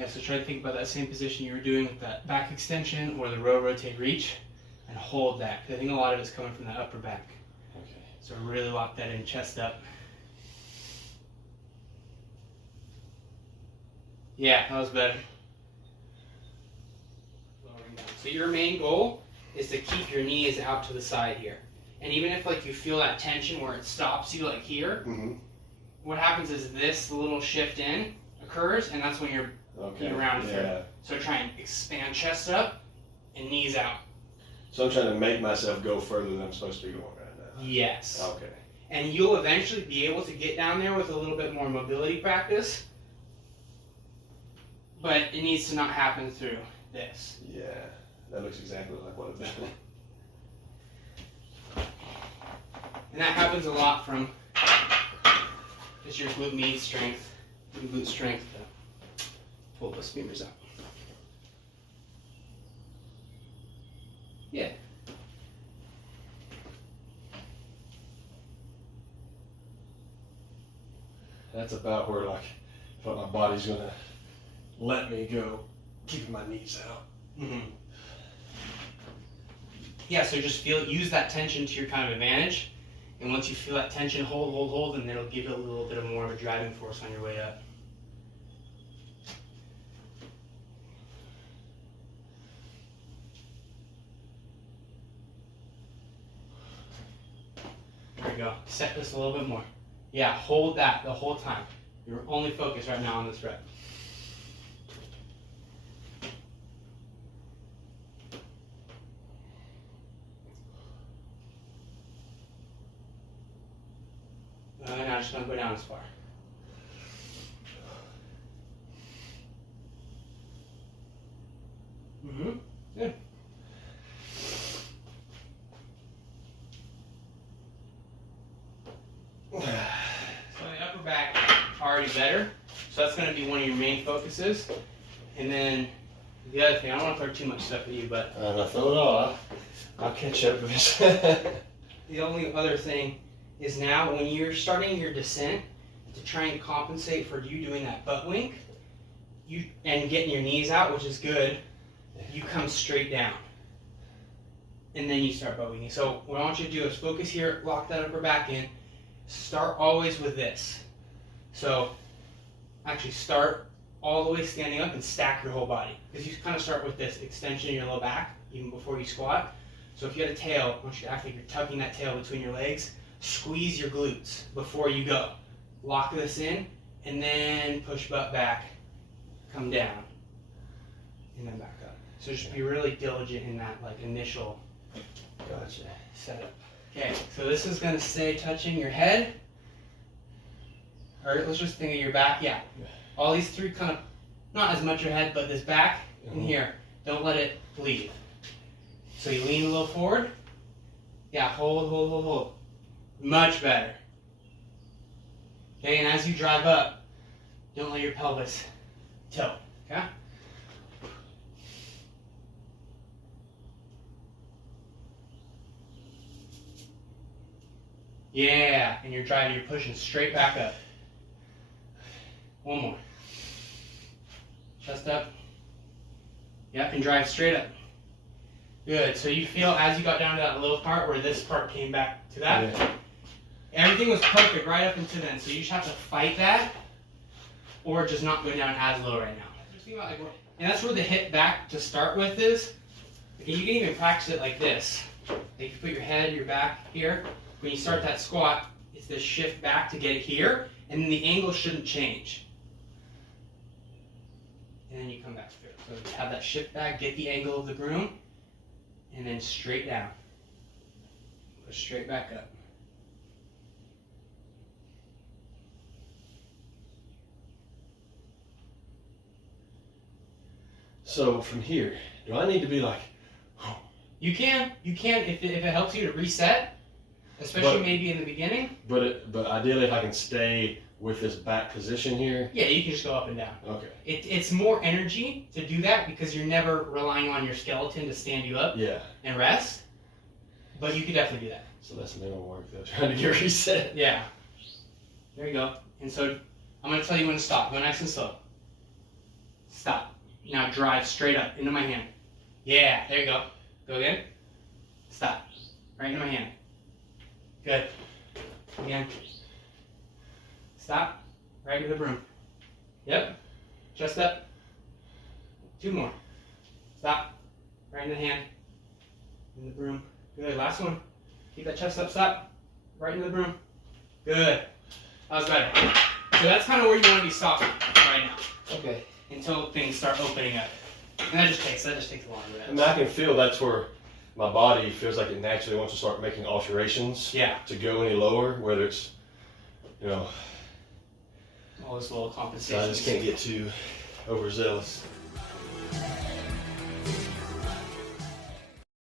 Yeah, so try to think about that same position you were doing with that back extension or the row rotate reach, and hold that. Because I think a lot of it's coming from that upper back. Okay. So really lock that in, chest up. Yeah, that was better. Lowering down. So your main goal is to keep your knees out to the side here. And even if like you feel that tension where it stops you like here, what happens is this little shift in occurs, and that's when you're around through. So try and expand chest up and knees out. So I'm trying to make myself go further than I'm supposed to be going right now. Yes. Okay. And you'll eventually be able to get down there with a little bit more mobility practice, but it needs to not happen through this. Yeah, that looks exactly like what I've done. And that happens a lot from just your glute med strength, glute strength to pull those femurs out. Yeah. That's about where like I thought my body's gonna let me go, keeping my knees out. Yeah, so just use that tension to your kind of advantage. And once you feel that tension, hold, and it'll give it a little bit of more of a driving force on your way up. There we go. Set this a little bit more. Yeah, hold that the whole time. You're only focused right now on this rep. Now just don't go down as far. Good. So the upper back already better. So that's going to be one of your main focuses. And then the other thing, I don't want to throw too much stuff at you, but I throw it all. I'll catch up with this. The only other thing is now when you're starting your descent, to try and compensate for you doing that butt wink, and getting your knees out, which is good, you come straight down. And then you start butt winking. So what I want you to do is focus here, lock that upper back in, start always with this. So actually start all the way standing up and stack your whole body. Because you kind of start with this extension in your low back, even before you squat. So if you had a tail, I want you to act like you're tucking that tail between your legs. Squeeze your glutes before you go. Lock this in, and then push butt back, come down, and then back up. So just be really diligent in that like initial setup. Okay, so this is going to stay touching your head. Or let's just think of your back. Yeah. All these three kind of, not as much your head, but this back and here. Don't let it leave. So you lean a little forward. Yeah, hold. Much better. Okay, and as you drive up, don't let your pelvis tilt. Okay? Yeah, and you're driving, you're pushing straight back up. One more. Chest up. Yep, and drive straight up. Good. So you feel as you got down to that little part where this part came back to that. Yeah. Everything was perfect right up until then. So you just have to fight that, or just not go down as low right now. Just think about and that's where the hip back to start with is. Okay, you can even practice it like this. Like you put your head, your back here. When you start that squat, it's this shift back to get it here, and then the angle shouldn't change. And then you come back through. So have that shift back, get the angle of the groom, and then straight down. Push straight back up. So from here, do I need to be like? You can if it helps you to reset, especially maybe in the beginning. But ideally, if I can stay with this back position here. Yeah, you can just go up and down. Okay. It's more energy to do that because you're never relying on your skeleton to stand you up. Yeah. And rest. But you could definitely do that. So that's minimal work though, trying to get reset. Yeah. There you go. And so I'm going to tell you when to stop. Go nice and slow. Stop. Now drive straight up into my hand. Yeah, there you go. Go again. Stop. Right into my hand. Good. Again. Stop. Right into the broom. Yep. Chest up. 2 more. Stop. Right in the hand. In the broom. Good. Last one. Keep that chest up. Stop. Right into the broom. Good. That was better. So that's kind of where you want to be stopping right now. Okay. Until things start opening up. And that just takes a long rest. I mean, I can feel that's where my body feels like it naturally wants to start making alterations. Yeah. To go any lower, whether it's, you know, All those little so I compensations. just can't get too overzealous.